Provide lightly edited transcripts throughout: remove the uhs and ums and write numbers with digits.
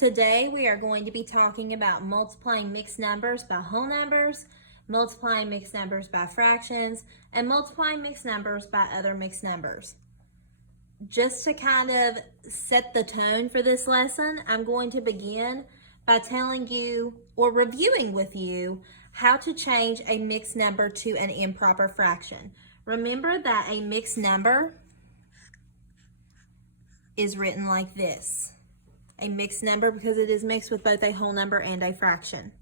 Today we are going to be talking about multiplying mixed numbers by whole numbers, multiplying mixed numbers by fractions, and multiplying mixed numbers by other mixed numbers. Just to kind of set the tone for this lesson, I'm going to begin by telling you or reviewing with you how to change a mixed number to an improper fraction. Remember that a mixed number is written like this. A mixed number because it is mixed with both a whole number and a fraction.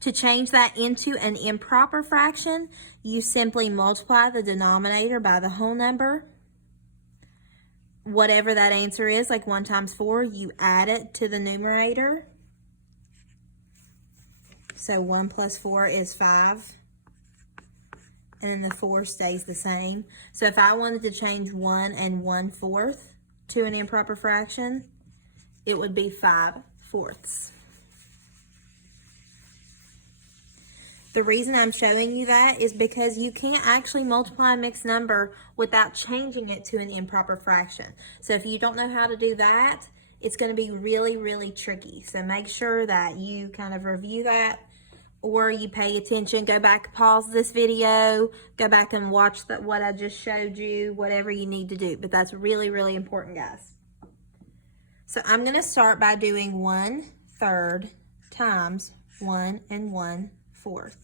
To change that into an improper fraction, you simply multiply the denominator by the whole number. Whatever that answer is, like 1 times 4, you add it to the numerator. So 1 plus 4 is 5. And then the 4 stays the same. So if I wanted to change 1 and 1/4 to an improper fraction, it would be 5/4. The reason I'm showing you that is because you can't actually multiply a mixed number without changing it to an improper fraction. So if you don't know how to do that, it's going to be really, really tricky. So make sure that you kind of review that, or you pay attention, go back, pause this video, go back and watch what I just showed you, whatever you need to do. But that's really, really important, guys. So I'm going to start by doing 1/3 times 1 and 1/4.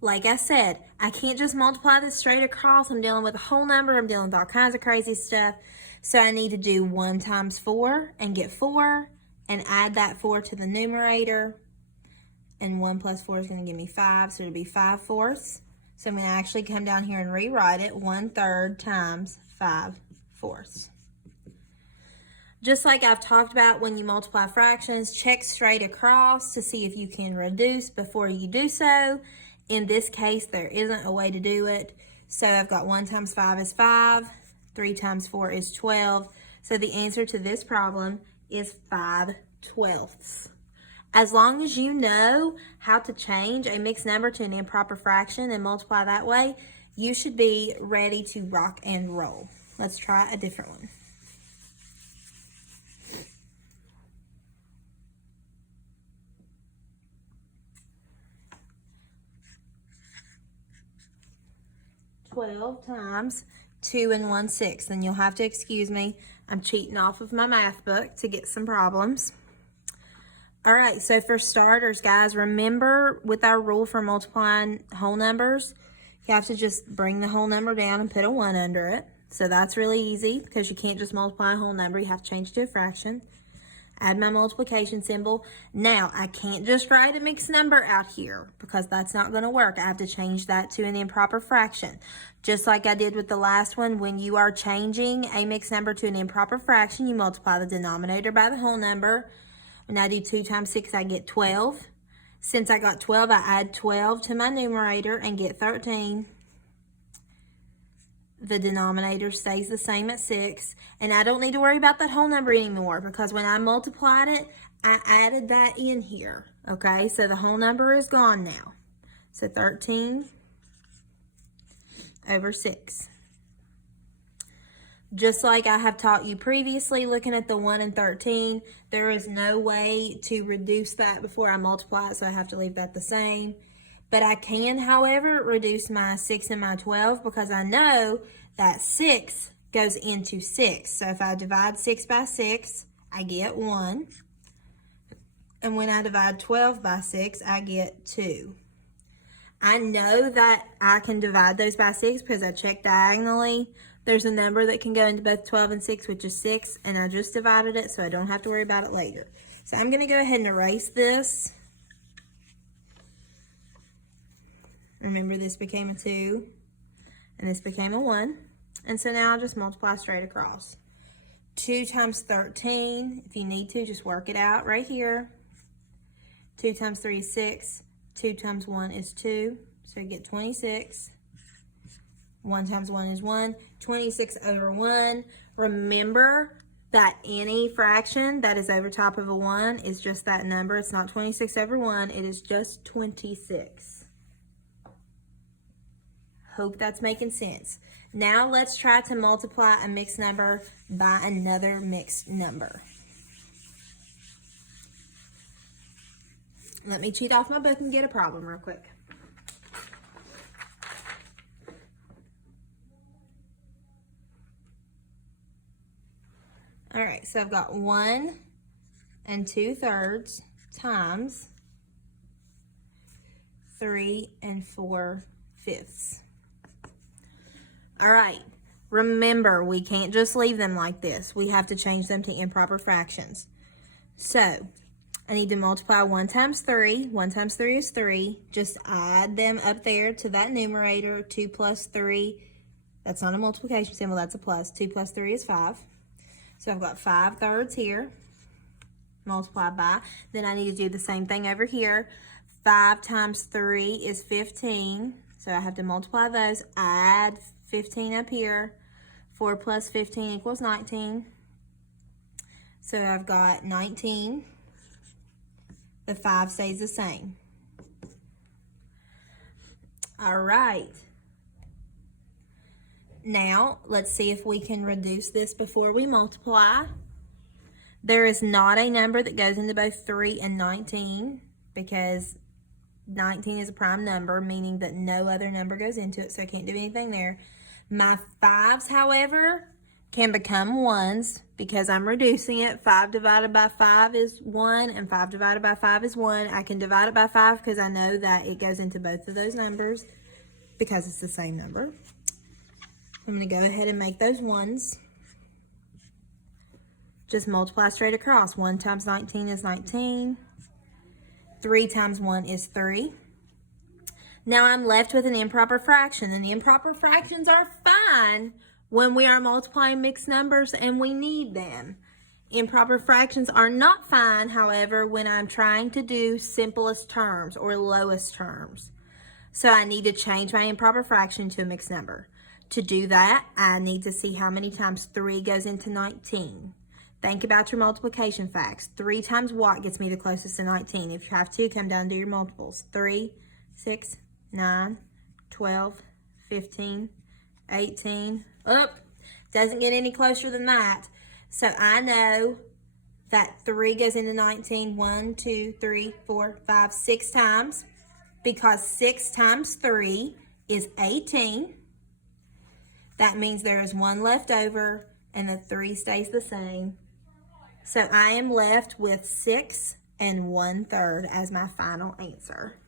Like I said, I can't just multiply this straight across. I'm dealing with a whole number. I'm dealing with all kinds of crazy stuff. So I need to do 1 times 4 and get 4 and add that 4 to the numerator. And 1 plus 4 is going to give me 5, so it'll be 5/4. So I'm going to actually come down here and rewrite it. 1/3 times 5/4. Just like I've talked about when you multiply fractions, check straight across to see if you can reduce before you do so. In this case, there isn't a way to do it. So I've got 1 times 5 is 5, 3 times 4 is 12. So the answer to this problem is 5/12. As long as you know how to change a mixed number to an improper fraction and multiply that way, you should be ready to rock and roll. Let's try a different one. $12 times 2 and 1/6. And you'll have to excuse me. I'm cheating off of my math book to get some problems. All right, so for starters, guys, remember with our rule for multiplying whole numbers, you have to just bring the whole number down and put a 1 under it. So that's really easy because you can't just multiply a whole number. You have to change it to a fraction. Add my multiplication symbol. Now, I can't just write a mixed number out here because that's not going to work. I have to change that to an improper fraction. Just like I did with the last one, when you are changing a mixed number to an improper fraction, you multiply the denominator by the whole number. When I do 2 times 6, I get 12. Since I got 12, I add 12 to my numerator and get 13. The denominator stays the same at 6. And I don't need to worry about that whole number anymore because when I multiplied it, I added that in here. Okay, so the whole number is gone now. So 13 over 6. Just like I have taught you previously, looking at the 1 and 13, there is no way to reduce that before I multiply it, so I have to leave that the same. But I can, however, reduce my 6 and my 12 because I know that 6 goes into 6. So if I divide 6 by 6, I get 1. And when I divide 12 by 6, I get 2. I know that I can divide those by 6 because I checked diagonally. There's a number that can go into both 12 and 6, which is 6, and I just divided it, so I don't have to worry about it later. So I'm going to go ahead and erase this. Remember, this became a 2, and this became a 1. And so now I'll just multiply straight across. 2 times 13, if you need to, just work it out right here. 2 times 3 is 6. 2 times 1 is 2, so you get 26. 1 times 1 is 1. 26 over 1. Remember that any fraction that is over top of a 1 is just that number. It's not 26 over 1. It is just 26. Hope that's making sense. Now let's try to multiply a mixed number by another mixed number. Let me cheat off my book and get a problem real quick. All right, so I've got 1 2/3 times 3 4/5. All right, remember, we can't just leave them like this. We have to change them to improper fractions. So I need to multiply 1 times 3. 1 times 3 is 3. Just add them up there to that numerator. 2 plus 3, that's not a multiplication symbol, that's a plus. 2 plus 3 is 5. So I've got 5/3 here, multiplied by. Then I need to do the same thing over here. 5 times 3 is 15. So I have to multiply those, add 15 up here. 4 plus 15 equals 19. So I've got 19. The 5 stays the same. All right. Now, let's see if we can reduce this before we multiply. There is not a number that goes into both 3 and 19 because 19 is a prime number, meaning that no other number goes into it, so I can't do anything there. My 5s, however, can become 1s because I'm reducing it. 5 divided by 5 is 1, and 5 divided by 5 is 1. I can divide it by 5 because I know that it goes into both of those numbers because it's the same number. I'm going to go ahead and make those 1s. Just multiply straight across. 1 times 19 is 19. 3 times 1 is 3. Now I'm left with an improper fraction, and improper fractions are fine when we are multiplying mixed numbers and we need them. Improper fractions are not fine, however, when I'm trying to do simplest terms or lowest terms. So I need to change my improper fraction to a mixed number. To do that, I need to see how many times 3 goes into 19. Think about your multiplication facts. 3 times what gets me the closest to 19? If you have to, come down and do your multiples. 3, 6, 9, 12, 15, 18. Doesn't get any closer than that. So I know that 3 goes into 19 1, 2, 3, 4, 5, 6 times, because 6 times 3 is 18. That means there is 1 left over and the 3 stays the same. So I am left with 6 1/3 as my final answer.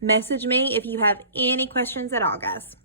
Message me if you have any questions at all, guys.